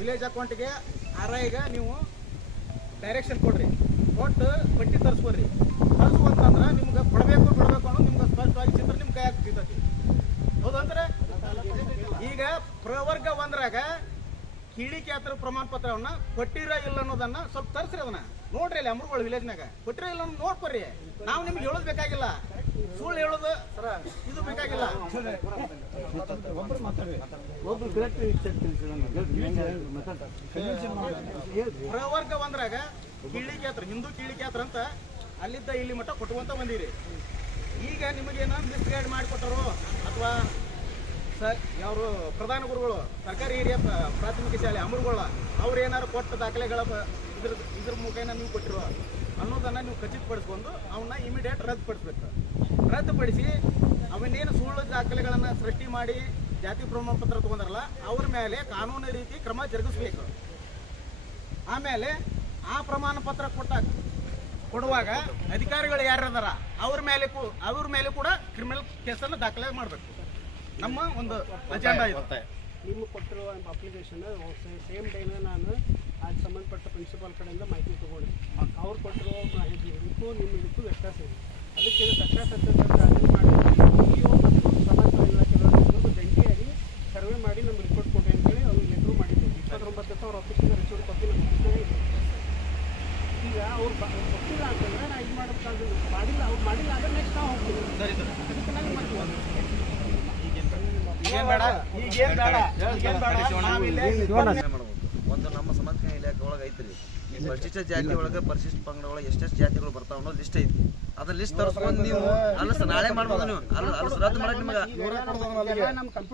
Village ಅಕೌಂಟ್ಗೆ RIಗೆ ನೀವು direction ಕೊಡ್ರಿ, ಕೊಟ್ಟು ಪಟ್ಟಿ ತರಿಸ್ಕೊಡ್ರಿ. ತರಿಸ್ಕೊಂತಂದ್ರೆ ನಿಮ್ಗೆ ಕೊಡಬೇಕು ಅನ್ನೋ ನಿಮ್ಗೆ ಸ್ಪಷ್ಟವಾಗಿ ಚಿತ್ರ ನಿಮ್ಮ ಕೈ ಆಗ್ತೈತಿ. ಹೌದಂದ್ರೆ ಈಗ ಪ್ರವರ್ಗ 1ರಾಗ ಕೀಳಿಕ್ಯಾತರ ಪ್ರಮಾಣ ಪತ್ರವನ್ನ ಕೊಟ್ಟಿರೋ ಇಲ್ಲ ಅನ್ನೋದನ್ನ ಸ್ವಲ್ಪ ತರಿಸ್ರಿ. ಅದನ್ನ ನೋಡ್ರಿ, ಅಲ್ಲಿ ಅಮೃಗಳು ವಿಲೇಜ್ನಾಗ ಕೊಟ್ಟಿರೋ ಇಲ್ಲ ನೋಡ್ಕೊರಿ. ನಾವು ನಿಮ್ಗೆ ಹೇಳೋದು ಬೇಕಾಗಿಲ್ಲ, ಸುಳ್ಳು ಹೇಳೋದು ಇದು ಬೇಕಾಗಿಲ್ಲ. ಪ್ರವರ್ಗ 1ರಾಗ ಕೀಳಿಕ್ಯಾತ್ರ, ಹಿಂದೂ ಕೀಳಿಕ್ಯಾತ್ರ ಅಂತ ಅಲ್ಲಿದ್ದ ಇಲ್ಲಿ ಮಟ್ಟ ಕೊಟ್ಟುವಂತ ಬಂದಿರಿ. ಈಗ ನಿಮಗೇನೋ ಮಿಸ್ಗೈಡ್ ಮಾಡಿಕೊಟ್ಟರು ಅಥವಾ ಯಾರು ಪ್ರಧಾನ ಗುರುಗಳು ಸರ್ಕಾರಿ ಹಿರಿಯ ಪ್ರಾಥಮಿಕ ಶಾಲೆ ಅಮರುಗಳ ಅವ್ರು ಏನಾರು ಕೊಟ್ಟ ದಾಖಲೆಗಳ ಇದ್ರ ಮುಖೇನ ನೀವು ಕೊಟ್ಟಿರುವ ಅನ್ನೋದನ್ನ ನೀವು ಖಚಿತಪಡಿಸ್ಕೊಂಡು ಅವನ್ನ ಇಮಿಡಿಯೇಟ್ ರದ್ದುಪಡಿಸ್ಬೇಕು. ರದ್ದುಪಡಿಸಿ ಅವನ್ನೇನು ಸುಳ್ಳು ದಾಖಲೆಗಳನ್ನು ಸೃಷ್ಟಿ ಮಾಡಿ ಜಾತಿ ಪ್ರಮಾಣ ಪತ್ರ ತಗೊಂಡಾರಲ್ಲ ಅವ್ರ ಮೇಲೆ ಕಾನೂನು ರೀತಿ ಕ್ರಮ ಜರುಗಿಸ್ಬೇಕು. ಆಮೇಲೆ ಆ ಪ್ರಮಾಣ ಪತ್ರ ಕೊಡುವಾಗ ಅಧಿಕಾರಿಗಳು ಯಾರ್ಯಾರ ಅವ್ರ ಮೇಲೆ ಕೂಡ ಕ್ರಿಮಿನಲ್ ಕೇಸನ್ನು ದಾಖಲೆ ಮಾಡಬೇಕು. ನಮ್ಮ ಒಂದು ಅಜೆಂಡಾ ಇರುತ್ತೆ. ನಿಮ್ಗೆ ಕೊಟ್ಟಿರುವ ಅಪ್ಲಿಕೇಶನ್ ಸೇಮ್ ಡೇನ ನಾನು ಅದು ಸಂಬಂಧಪಟ್ಟ ಪ್ರಿನ್ಸಿಪಾಲ್ ಕಡೆಯಿಂದ ಮಾಹಿತಿ ತೊಗೊಂಡೆ. ಅವ್ರು ಕೊಟ್ಟಿರುವ ಮಾಹಿತಿ ಇದಕ್ಕೂ ಇದಕ್ಕೂ ವ್ಯತ್ಯಾಸ ಇದೆ. ಅದಕ್ಕೆ ಸತ್ಯಾಸತ್ಯತೆ ಮಾಡಿ ಸಮಾಜ ಇಲಾಖೆಯವರು ಜಂಟಿಯಾಗಿ ಸರ್ವೆ ಮಾಡಿ ನಮ್ಗೆ ರಿಪೋರ್ಟ್ ಕೊಡಿ ಅಂತೇಳಿ ಅವ್ರಿಗೆ ಲೆಟ್ರು ಮಾಡಿದ್ದೀವಿ. 29 ಅವ್ರ ಆಫೀಸಿಂದ ರಿಸೋರ್ಟ್ ಕಾಪಿ ನಮ್ಮ ಆಫೀಸ್ನಾಗ ಇದೆ. ಈಗ ಅವ್ರು ಕೊಟ್ಟಿಲ್ಲ ಅಂತಂದ್ರೆ ನಾ ಇದು ಮಾಡೋದು ಮಾಡಿಲ್ಲ, ಅವ್ರು ಮಾಡಿಲ್ಲ ಅಂದ್ರೆ ನೆಕ್ಸ್ಟ್ ನಾವು ಹೋಗ್ತೀವಿ. ಅದಕ್ಕೆ ನಾನು ಮಾಡ್ತೀವಿ. ಒಂದು ನಮ್ಮ ಸಮಾಜ ಕಲ್ಯಾಣ ಇಲಾಖೆ ಒಳಗೆ ಐತ್ರಿ, ಈ ಪರಿಶಿಷ್ಟ ಜಾತಿ ಒಳಗೆ ಪರಿಶಿಷ್ಟ ಪಂಗಡ ಒಳಗೆ ಎಷ್ಟೆಷ್ಟು ಜಾತಿಗಳು ಬರ್ತಾವ ಅನ್ನೋ ಲಿಸ್ಟ್ ಐತಿ. ಅದ ಲಿಸ್ಟ್ ತರಿಸ್ಕೊಂಡು ನೀವು ಅಲ್ಲ ಸರ್ ನಾಳೆ ಮಾಡ್ಬೋದು. ನೀವು ರದ್ದು ಮಾಡಕ್ ನಿಮ್ಗೆ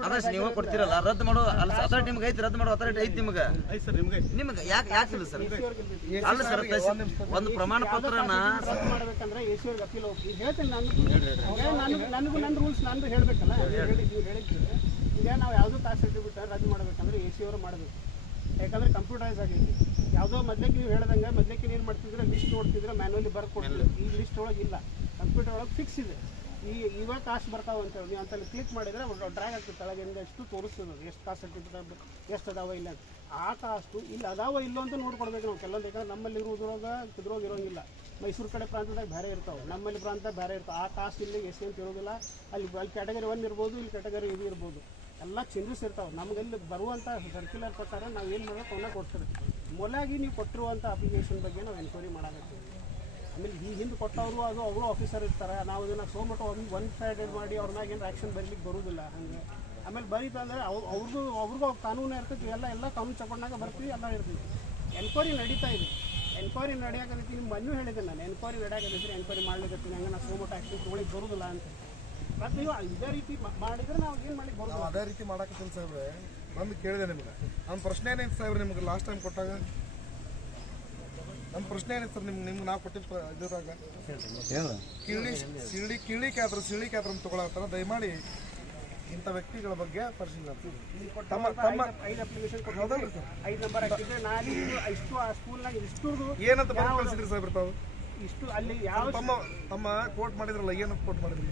ಅದ ನೀವು ಕೊಡ್ತೀರಲ್ಲ, ರದ್ದು ಮಾಡೋ ಅಥಾರಿಟಿ ನಿಮ್ಗೆ ಐತಿ, ರದ್ದು ಮಾಡೋ ಅಥಾರಿಟಿ ಐತಿ ನಿಮ್ಗೆ. ಯಾಕಿಲ್ಲ ಸರ್? ಅಲ್ಲ ಸರ್, ಒಂದು ಪ್ರಮಾಣ ಪತ್ರನ ಮಾಡ್ಬೇಕಂದ್ರೆ AC ಅಪೀಲ್ ಹೋಗಿ ಹೇಳ್ತೇನೆ. ನನಗೂ ನನ್ನ ರೂಲ್ಸ್ ನಂದು ಹೇಳ್ಬೇಕಲ್ಲ. ಈಗ ನಾವು ಯಾವುದೋ ಕಾಸ್ಟ್ ಸರ್ಟಿಫಿಕೇಟ್ ರದ್ದು ಮಾಡ್ಬೇಕಂದ್ರೆ AC ಅವರು ಮಾಡಬೇಕು. ಯಾಕಂದ್ರೆ ಕಂಪ್ಯೂಟರೈಸ್ ಆಗೈತಿ. ಯಾವುದೋ ಮೊದಲಿಗೆ ನೀವು ಹೇಳ್ದಂಗೆ ಮೊದಲಿಗೆ ಏನು ಮಾಡ್ತಿದ್ರೆ ಲಿಸ್ಟ್ ನೋಡ್ತಿದ್ರೆ ಮ್ಯಾನ್ಯಲಿ ಬರ್ಕೊಡ್ತೀವಿ. ಈ ಲಿಸ್ಟ್ ಒಳಗೆ ಇಲ್ಲ, ಕಂಪ್ಯೂಟರ್ ಒಳಗೆ ಫಿಕ್ಸ್ ಇದೆ. ಇವಾಗ ಕಾಸ್ಟ್ ಬರ್ತಾವೆ ಅಂತೇಳಿ ನೀವು ಅಂತಲ್ಲಿ ಕ್ಲಿಕ್ ಮಾಡಿದರೆ ಡ್ರ್ಯಾಗ್ ಆಗ್ತದೆ ಕೆಳಗಿಂದ ಎಷ್ಟು ತೋರಿಸ್ತದೆ, ಎಷ್ಟು ಕಾಸ್ಟ್ ಸರ್ಟಿಫಿಕೇಟ್ ಎಷ್ಟು ಅದಾವ ಇಲ್ಲ ಅಂತ. ಆ ಕಾಸ್ಟು ಇಲ್ಲಿ ಅದಾವ ಇಲ್ಲ ಅಂತ ನೋಡ್ಕೊಡ್ಬೇಕು ನಾವು ಕೆಲವೊಂದು. ಯಾಕಂದ್ರೆ ನಮ್ಮಲ್ಲಿ ಇರೋದ್ರೊಳಗೆ ಕುದ್ರೋಗಿ ಇರೋಂಗಿಲ್ಲ. ಮೈಸೂರು ಕಡೆ ಪ್ರಾಂತದಾಗ ಬೇರೆ ಇರ್ತಾವೆ, ನಮ್ಮಲ್ಲಿ ಪ್ರಾಂತ ಬೇರೆ ಇರ್ತಾವೆ. ಆ ಕಾಸ್ಟ್ ಇಲ್ಲಿ AC ಅಂತ ಇರೋದಿಲ್ಲ. ಅಲ್ಲಿ ಕ್ಯಾಟಗರಿ 1 ಇರ್ಬೋದು, ಇಲ್ಲಿ ಕ್ಯಾಟಗರಿ ಇದು ಇರ್ಬೋದು. ಎಲ್ಲ ಚೇಂಜಸ್ ಇರ್ತಾವೆ. ನಮಗಲ್ಲಿ ಬರುವಂಥ ಸರ್ಕ್ಯುಲರ್ ಪ್ರಕಾರ ನಾವು ಏನು ಮಾಡೋಕೆ ಅವನ್ನ ಕೊಡ್ತಿರ್ತೀವಿ. ಮೊದಲಾಗಿ ನೀವು ಕೊಟ್ಟಿರುವಂಥ ಅಪ್ಲಿಕೇಶನ್ ಬಗ್ಗೆ ನಾವು ಎನ್ಕ್ವೈರಿ ಮಾಡಾಕತ್ತೀವಿ. ಆಮೇಲೆ ಈ ಹಿಂದೆ ಕೊಟ್ಟವರು ಅವರು ಆಫೀಸರ್ ಇರ್ತಾರೆ. ನಾವು ಇದನ್ನು ಸೋಮಟ್ಟು ಒನ್ ಸೈಡೆಡ್ ಮಾಡಿ ಅವ್ರ ಮ್ಯಾಗ ಏನು ಆ್ಯಕ್ಷನ್ ಬರಲಿಕ್ಕೆ ಬರೋದಿಲ್ಲ. ಹಂಗೆ ಆಮೇಲೆ ಬರೀತು ಅಂದರೆ ಅವ್ರಿಗೂ ಕಾನೂನು ಇರ್ತೈತಿ. ಎಲ್ಲ ಕಾನೂನು ಚಕೊಂಡಾಗ ಬರ್ತೀವಿ, ಎಲ್ಲ ಇರ್ತೀವಿ. ಎನ್ಕ್ವೈರಿ ನಡೀತಾ ಇದೆ. ಎನ್ಕ್ವೈರಿ ನಡೆಯಾಕತ್ತಿ. ನಿಮ್ಮ ಮಣ್ಣು ಹೇಳಿದೆ ನಾನು, ಎನ್ಕ್ವೈರಿ ನಡೆಯಾಕತ್ತೀರಿ, ಎನ್ಕ್ವೈರಿ ಮಾಡ್ಲಿಕ್ಕೆ ಹಂಗೆ ನಾವು ಸೋಮಟ್ಟು ಆ್ಯಕ್ಷನ್ ತೊಗೊಳಿಕ್ಕೆ ಬರೋದಿಲ್ಲ ಅಂತ. ಮತ್ತು ನೀವು ಇದೇ ರೀತಿ ಮಾಡಿದ್ರೆ ನಾವು ಏನು ಮಾಡಿ ಬರೋದು? ಅದೇ ರೀತಿ ಮಾಡಕತ್ತಿಲ್ಲ ಸಾಹೇಬ್ರೆ. ನಂದು ಕೇಳಿದೆ ನಿಮ್ಗೆ. ನನ್ನ ಪ್ರಶ್ನೆ ಏನಿತ್ತು ಸಾಹೇಬ್ರೆ ನಿಮ್ಗೆ ಲಾಸ್ಟ್ ಟೈಮ್ ಕೊಟ್ಟಾಗ? ನನ್ನ ಪ್ರಶ್ನೆ ಏನಿತ್ತು ಸರ್ ನಿಮ್ಗೆ ನಾವು ಕೊಟ್ಟಿದ್ದು ಇದ್ರಾಗ ಕೀಳಿ ಕ್ಯಾತ್ರ ಅಂತ ತೊಗೊಳತ್ತಾರ. ದಯಮಾಡಿ ಇಂಥ ವ್ಯಕ್ತಿಗಳ ಬಗ್ಗೆ ಪರಿಶೀಲನೆ ಏನಂತ ಬಂದು ಕಳಿಸಿದ್ರಿ ಸಾಹೇಬ್ರೆ ತಾವು? ಇಷ್ಟು ಅಲ್ಲಿ ಯಾವ ತಮ್ಮ ಕೋರ್ಟ್ ಮಾಡಿದ್ರಲ್ಲ, ಏನಂತ ಕೋರ್ಟ್ ಮಾಡಿದ್ರಿ?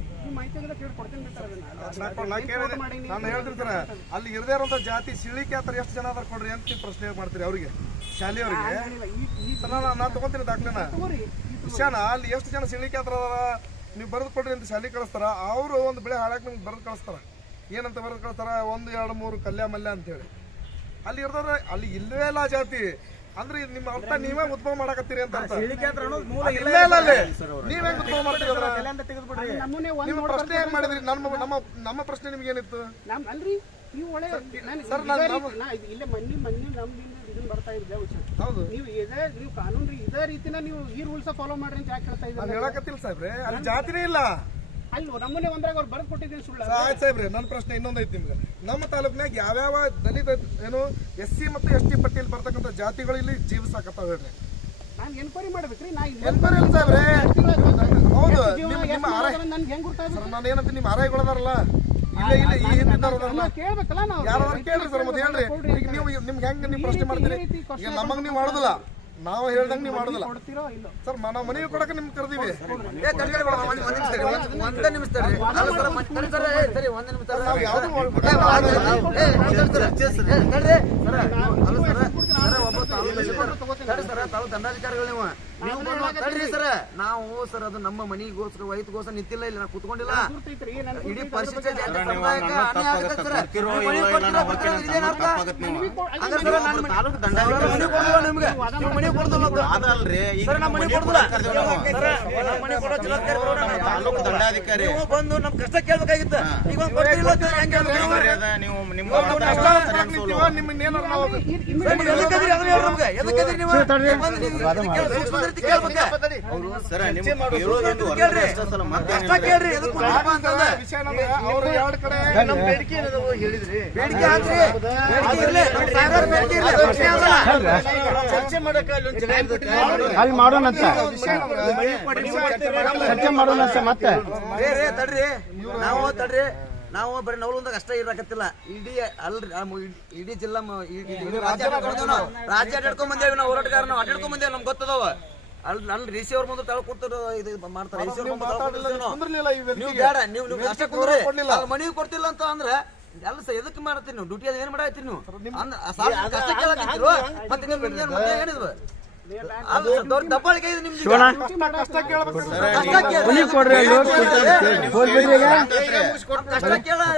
ನಾನು ಹೇಳ್ತೀನಿ ಸರ್, ಅಲ್ಲಿ ಇರದೇ ಇರೋಂಥ ಜಾತಿ ಸಿಳಿಕ್ಯಾತರ ಎಷ್ಟು ಜನ ಅದಾರ ಕೊಡ್ರಿ ಅಂತ ಪ್ರಶ್ನೆ ಮಾಡ್ತೀರಿ ಅವ್ರಿಗೆ, ಶಾಲೆಯವರಿಗೆ. ನಾನು ತಗೊಂತೀನಿ ದಾಖಲೆನ. ವಿಷಯನ ಅಲ್ಲಿ ಎಷ್ಟು ಜನ ಸಿಳಿಕ್ಯಾತರ ಅದಾರ ನೀವು ಬರೆದು ಕೊಡ್ರಿ ಅಂತ ಶಾಲೆ ಕಳಿಸ್ತಾರ. ಅವರು ಒಂದು ಬೆಳೆ ಹಾಳಾಕ್ ನಿಮ್ಗೆ ಬರೆದು ಕಳಿಸ್ತಾರ. ಏನಂತ ಬರೆದು ಕಳಿಸ್ತಾರ? 1, 2, 3 ಕಲ್ಯ ಮಲ್ಯ ಅಂತೇಳಿ. ಅಲ್ಲಿ ಇರ್ದವ್ರ ಅಲ್ಲಿ ಇಲ್ಲವೇ ಇಲ್ಲ ಜಾತಿ ಅಂದ್ರೆ ನಿಮ್ಮ ಅರ್ಥ ನೀವೇ ಉದ್ಭವ ಮಾಡಕತ್ತೀರಿ ಅಂತ. ನೀವೇ ಉದ್ಭವ ಮಾಡ್ತೀರಿ. ನಿಮ್ಮ ಪ್ರಶ್ನೆ ಏನ್ ಮಾಡಿದ್ರಿ? ನಮ್ಮ ಪ್ರಶ್ನೆ ನಿಮ್ಗೆ ಏನಿತ್ತು? ಬರ್ತಾ ಇದೆ ಹೌದು. ನೀವು ಕಾನೂನು ಇದೇ ರೀತಿನ ನೀವು ಈ ರೂಲ್ಸ್ ಫಾಲೋ ಮಾಡ್ರಿ ಅಂತ ಯಾಕೆ ಹೇಳ್ತಾ ಇದ್ದೀರಿ? ಹೇಳಕತ್ತಿಲ್ಲ ಸಾಹೇಬ್ರೆ, ಅಲ್ಲಿ ಜಾತಿನೇ ಇಲ್ಲ. ಅಲ್ಲಿ ನಮ್ಮನೆ ಒಂದ್ರಾಗ ಅವ್ರು ಬರ್ದು ಕೊಟ್ಟಿದ್ದೀನಿ ಸುಳ್ಳು. ಆಯ್ತು ಸಾಹೇಬ್ರೆ, ನನ್ನ ಪ್ರಶ್ನೆ ಇನ್ನೊಂದು ಐತಿ ನಿಮ್ಗೆ. ನಮ್ಮ ತಾಲೂಕಿನಾಗ ಯಾವ್ಯಾವ ದಲಿತ ಏನು SC ಮತ್ತು ST ಪಟ್ಟಿಯಲ್ಲಿ ಬರ್ತಕ್ಕಂಥ ಜಾತಿಗಳು ಇಲ್ಲಿ ಜೀವಿಸಾಕತ್ತಾವ ಹೇಳ್ರಿ? ನಾನು ಎನ್ಕ್ವೈರಿ ಮಾಡ್ಬೇಕ್ರಿ. ಎನ್ಕ್ವೈರಿ ಇಲ್ಲ ಸಾಹೇಬ್ರೆ. ಹೌದು, ನಿಮ್ಮ ನಾನು ಏನಂತ ನಿಮ್ಮ ಆರೈಗಳದಾರಲ್ಲ ಇಲ್ಲ ಇಲ್ಲ ಈ ಹಿಂದಿದ್ದಾರಲ್ಲ ಕೇಳ್ಬೇಕಲ್ಲ ನಾವು. ಯಾರು ಕೇಳ್ರಿ ಸರ್, ಮತ್ತೆ ಹೇಳ್ರಿ. ಈಗ ನೀವು ನಿಮ್ಗೆ ಹೆಂಗೆ ನೀವು ಪ್ರಶ್ನೆ ಮಾಡ್ತೀರಿ? ಈಗ ನಮಗೆ ನೀವು ಮಾಡೋದಿಲ್ಲ, ನಾವು ಹೇಳ್ದಂಗೆ ನೀವು ಮಾಡೋದಿಲ್ಲ ಸರ್. ನಾವು ಮನೆಗೆ ಕೊಡಕ್ಕೆ ನಿಮ್ಗೆ ಕರೆದೀವಿ. ಒಂದು ನಿಮಿಷ ತಾಲೂಕು ದಂಡಾಧಿಕಾರಿಗಳು ನೀವು ಬಂದು ತಡ್ರಿ ಸರ್ ನಾವು ಸರ್ ಅದು ನಮ್ಮ ಮನಿಗೋಸ್ಕರ ವೈದ್ಯಗೋಸ್ಕರ ನಿಂತಿಲ್ಲ ಇಲ್ಲಿ ನಾವು ಕುತ್ಕೊಂಡಿಲ್ಲ ಇಡೀ ಪರಿಶಿಷ್ಟ ಜಾತಿ ಸಮುದಾಯಕ್ಕೆ ಹಾನಿ ಆಗುತ್ತೆ ಸರ್ ತಾಲೂಕು ದಂಡಾಧಿಕಾರಿ ಮನೆ ಕೊಡ್ದಲ್ಲ ಅದಲ್ರಿ ಈಗ ಸರ್ ನಮ್ಮ ಮನೆ ಕೊಡ್ದಲ್ಲ ಮನೆ ಕೊಡೋ ಜಿಲ್ಲಾಧಿಕಾರಿ ತಾಲೂಕು ದಂಡಾಧಿಕಾರಿ ನೀವು ಬಂದು ನಮ್ ಕಷ್ಟ ಕೇಳ್ಬೇಕಾಗಿತ್ತು ಈಗ ಒಂದು ಕೊಟ್ಟಿಲ್ಲ ಅಂತ ಹೆಂಗ್ ಹೇಳ್ಬೇಕು ನೀವು ನಿಮ್ಮ ನಿಮ್ಮನ್ನೇನಾರು ನಾವು ಸರ್ ನಿಮ್ಮ ಇರೋದೊಂದು ಸಲ ಮತ್ತೆ ವಿಷಯ ಏನಂದ್ರೆ ಅವ್ರು ಎರಡು ಕಡೆ ನಮ್ಮ ಬೇಡಿಕೆ ಏನದು ಹೇಳಿದ್ರಿ ಬೇಡಿಕೆ ಹಾಕ್ರಿ ಚರ್ಚೆ ಮಾಡಕ್ಕೆ ಅಲ್ಲಿ ಮಾಡೋಣಂತ ಚರ್ಚೆ ಮಾಡೋಣಂತ ಮತ್ತೆ ತಡ್ರಿ ನಾವು ಬರೀ ನವಲುಂದಾಗ ಅಷ್ಟೇ ಇರಾಕತ್ತಿಲ್ಲ ಇಡೀ ಜಿಲ್ಲಾ ರಾಜ್ಯ ಅಡ್ಕೊಂಡ್ ಬಂದೇವಿ ನಾವು ಹೋರಾಟಗಾರ ನಾವು ಅಡ್ಕೊಂಡ್ ಬಂದೇವಿ ನಮ್ಗೆ ಗೊತ್ತದವ ಅಲ್ಲಿ ರಿಸಿ ಅವ್ರ ಮುಂದೆ ತಳ ಕೂತು ಇದು ಮಾಡ್ತಾರೆ ನೀವು ಬೇಡ ನೀವು ಅಷ್ಟೇ ಕೂತ್ರಿ ಅಲ್ಲಿ ಮನೆಗೆ ಕೊಡ್ತಿಲ್ಲ ಅಂತ ಅಂದ್ರೆ ಎಲ್ಲ ಎದಕ್ಕೆ ಮಾಡ್ತೀರಿ ನೀವು ಡ್ಯೂಟಿ ಏನ್ ಮಾಡಾಯ್ತೀರಿ ನೀವು ಕಷ್ಟ ಕೇಳಾಕಿದ್ರು ಮತ್ತೆ ನೀವು ಹೇಳಿದ್ವ ಅದು ದೊಡ್ಡ ದಬ್ಬಾಳಿಕೆ ಇದೆ ನಿಮ್ದು ಕಷ್ಟ ಕೇಳಬೇಕು ಕಷ್ಟ ಕೇಳ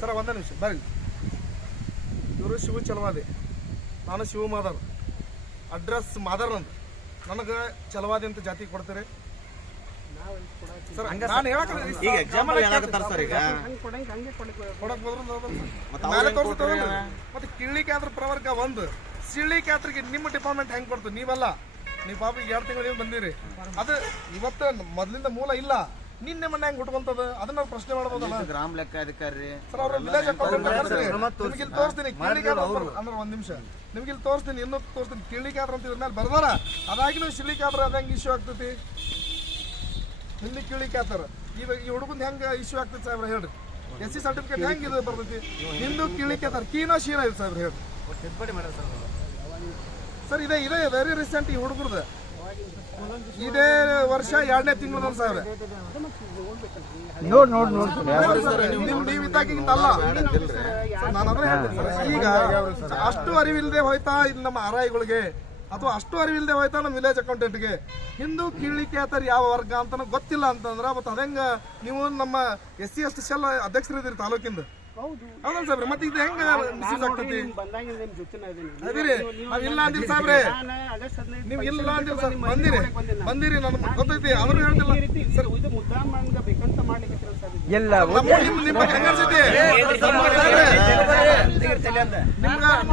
ಸರ್ ಒಂದೇ ನಿಮಿಷ ಬರ್ರಿ ಇವರು ಶಿವ ಚಲವಾದಿ ನಾನು ಶಿವ ಮಾದರ್ ಅಡ್ರೆಸ್ ಮಾದರ್ ಅಂತ ನನಗೆ ಚಲವಾದಿ ಅಂತ ಜಾತಿ ಕೊಡ್ತಾರೆ ಸರ್ ನಾನು ಈಗ ಎಕ್ಸಾಂಪಲ್ ಹೇಳಕತ್ತಾರ ಸರ್ ಈಗ ಕೊಡಕ್ ಮೇಲೆ ತೋರಿಸ್ತದಲ್ಲ ಮತ್ತೆ ಕಿಳ್ಳಿಕೆ ಆದ್ರ ಪ್ರವರ್ಗ ಒಂದು ಸಿಳ್ಳಿಕೆ ಆದ್ರಿಗೆ ನಿಮ್ಮ ಡಿಪಾರ್ಟ್ಮೆಂಟ್ ಹೆಂಗ್ ಕೊಡ್ತು ನೀವಲ್ಲ ನೀವು ಪಾಪ ಈಗ 2 ತಿಂಗಳು ಬಂದಿರಿ ಅದು ಇವತ್ತು ಮೊದ್ಲಿಂದ ಮೂಲ ಇಲ್ಲ ನಿನ್ನೆ ಮೊನ್ನೆ ಹೆಂಗ್ ಹುಟ್ಕೊಂತದ ಅದನ್ನ ನಾವು ಪ್ರಶ್ನೆ ಮಾಡ್ಬೋದಲ್ಲ ಗ್ರಾಮ ಲೆಕ್ಕಾಧಿಕಾರಿ ಸರ್ ಅವ್ರ ವಿಲೇಜ್ ನಿಮ್ಗೆ ಇಲ್ಲಿ ತೋರಿಸ್ತೀನಿ ಕಿಳ್ಳಿಕೆ ಅಂದ್ರೆ ಒಂದ್ ನಿಮಿಷ ನಿಮ್ಗೆ ಇಲ್ಲಿ ತೋರಿಸ್ತೀನಿ ಇನ್ನೂ ತೋರಿಸ್ತೀನಿ ಕಿಳ್ಳಿಕೆ ಆದ್ರ ಅಂತ ಇದ್ರ ಮೇಲೆ ಬರ್ದಾರ ಅದಾಗಿ ನೀವು ಸಿಳ್ಳಿಕೆ ಆದ್ರ ಅದ ಹೆಂಗ್ ಇಶ್ಯೂ ಆಗ್ತೈತಿ ಹಿಂದಿ ಕಿಳ್ಳಿಕೆ ಆತರ ಈಗ ಈ ಹುಡುಗಂದ್ ಹೆಂಗ ಇಶ್ಯೂ ಆಗ್ತೈತಿ ಸಾಹೇಬ್ರ ಹೇಳ್ರಿ SC ಸರ್ಟಿಫಿಕೇಟ್ ಹೆಂಗ್ ಇದು ಬರ್ತೈತಿ ಹಿಂದೂ ಕಿಳ್ಳಿಕೆ ಆತರ ಕೀನಾ ಶೀನಾ ಇದೆ ಸಾಹೇಬ್ರ ಹೇಳ್ರಿ ಸರ್ ಇದೆ ವೆರಿ ರೀಸೆಂಟ್ ಈ ಹುಡುಗರ್ದು ಇದೇ ವರ್ಷ 2ನೇ ತಿಂಗಳು ಸಾವಿರ ನೀವು ಇದ್ದಾಗಿಂತಲ್ಲ ನಾನು ಅದನ್ನ ಹೇಳ್ತೀನಿ ಸರ್ ಈಗ ಅಷ್ಟು ಅರಿವಿಲ್ಲದೆ ಹೋಯ್ತಾ ಇಲ್ಲಿ ನಮ್ಮ ಆರ್ಐಗಳಿಗೆ ಅಥವಾ ಅಷ್ಟು ಅರಿವಿಲ್ಲದೆ ಹೋಯ್ತಾ ನಮ್ಮ ವಿಲೇಜ್ ಅಕೌಂಟೆಂಟ್ಗೆ ಹಿಂದೂ ಕೀಳಿಕೆ ಆತರ ಯಾವ ವರ್ಗ ಅಂತ ಗೊತ್ತಿಲ್ಲ ಅಂತಂದ್ರ ಮತ್ತೆ ಅದಂಗ ನೀವು ನಮ್ಮ SC ST ಸೆಲ್ ಅಧ್ಯಕ್ಷರಿದ್ದೀರಿ ತಾಲೂಕಿಂದ ಹೌದಲ್ಲ ಸಾಬ್ರೆ ಮತ್ತೆ ಇದು ಹೆಂಗ ಮಿಸ್ಯೂಸ್ ಆಗ್ತೈತಿ ಅದಿರಿ ನಾವ್ ಇಲ್ಲ ಅಂದಿಲ್ಲ ಸಾಬ್ರೆ ನೀವು ಇಲ್ಲ ಅಂದಿಲ್ಲ ಸರ್ ಬಂದಿರಿ ನನ್ಗೆ ಗೊತ್ತೈತಿ ಅವ್ರು ಹೇಳ್ತಿಲ್ಲ ಸರ್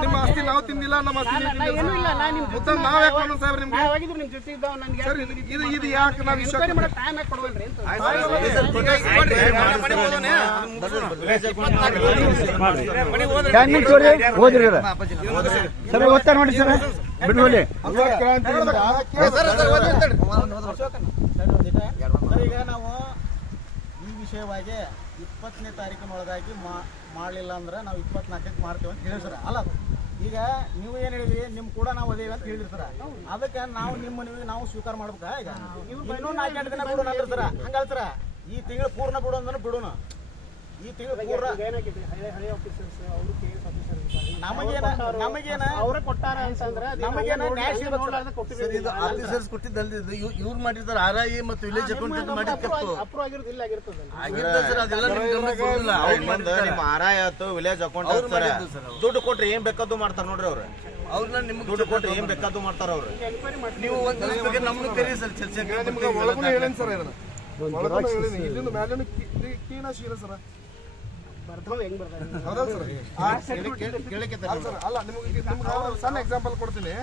ನಿಮ್ಮ ಆಸ್ತಿ ನಾವು ತಿಂದಿಲ್ಲ ನಮ್ಮ ಆಸ್ತಿ ನಾವ್ ಯಾಕೆ ಮಾಡೋಣ ಸಾಬ್ರೆ ನಿಮ್ಗೆ ಸರ್ ಇದು ಯಾಕೆ ನಾವು ಹೋದ್ರಿ ಸರ್ ಓದ್ತಾ ನೋಡಿ ಸರ್ ಬಿಡ್ಬೋಲಿ ಈಗ ನಾವು ಈ ವಿಷಯವಾಗಿ 20ನೇ ತಾರೀಕಿನೊಳಗಾಗಿ ಮಾಡಲಿಲ್ಲ ಅಂದ್ರೆ ನಾವು 24ಕ್ಕೆ ಮಾಡ್ತೇವೆ ಅಂತ ಹೇಳಿ ಸರ್ ಅಲ್ಲ ಈಗ ನೀವು ಏನ್ ಹೇಳಿದ್ರಿ ನಿಮ್ ಕೂಡ ನಾವು ಅದೇವಿ ಅಂತ ಹೇಳಿದ್ರಿ ಸರ್ ಅದಕ್ಕೆ ನಾವು ನಿಮ್ಮ ನೀವು ನಾವು ಸ್ವೀಕಾರ ಮಾಡ್ಬೇಕಾ ಈಗ ಇನ್ನೂ 4 ದಿನ ಬಿಡೋಣ ಅಂದ್ರೆ ಸರ್ ಹಂಗಲ್ಲ ಸರ್ ಈ ತಿಂಗಳು ಪೂರ್ಣ ಬಿಡೋ ಅಂದ್ರೆ ಬಿಡೋಣ ಈ ತಿಂಗಳು ಪೂರ್ಣ ನಮಗೇನ ಅವ್ರ ಕೊಟ್ಟಾರ ಅಂತಂದ್ರೆ ಆಫೀಸರ್ಸ್ ಕೊಟ್ಟಿದ್ದಲ್ದಿದ್ದು ಇವ್ರು ಮಾಡಿರ್ತಾರೆ RI ಮತ್ತು ವಿಲೇಜ್ ಅಕೌಂಟೆಂಟ್ ಮಾಡಿರ್ತಿತ್ತು ಅಪ್ರೂವ್ ಆಗಿರೋದಿಲ್ಲ ಆಗಿರ್ತದೆ ಸರ್ ಅದೆಲ್ಲ ನಿಮ್ಮ RI ಆಯ್ತು ವಿಲೇಜ್ ಅಕೌಂಟ್ ದುಡ್ಡು ಕೊಟ್ರೆ ಏನ್ ಬೇಕಾದ್ದು ಮಾಡ್ತಾರ ನೋಡ್ರಿ ಅವ್ರು ಅವ್ರನ್ನ ನಿಮ್ಗೆ ದುಡ್ಡು ಕೊಟ್ರೆ ಏನ್ ಬೇಕಾದ್ದು ಮಾಡ್ತಾರ ಅವ್ರು ನೀವು ಒಂದು ನಮ್ಗೆ ಕರೀ ಸರ್ ಚರ್ಚೆಗೆ ನಿಮ್ಗೆ ಒಳಗೂ ಹೇಳೇನಿ ಸರ್ ಇದನ್ನ ಒಳಗೂ ಹೇಳೀನಿ ಇಲ್ಲಿಂದ ಮೇಲೆ ಕೀನಾ ಶೀನ ಸರ್ ಹೆಂಗ್ ಬರ್ತಾರೆ ಹೌದಾ ಸರ್ ಅಲ್ಲ ನಿಮ್ಗೆ ಸಣ್ಣ ಎಕ್ಸಾಂಪಲ್ ಕೊಡ್ತೀನಿ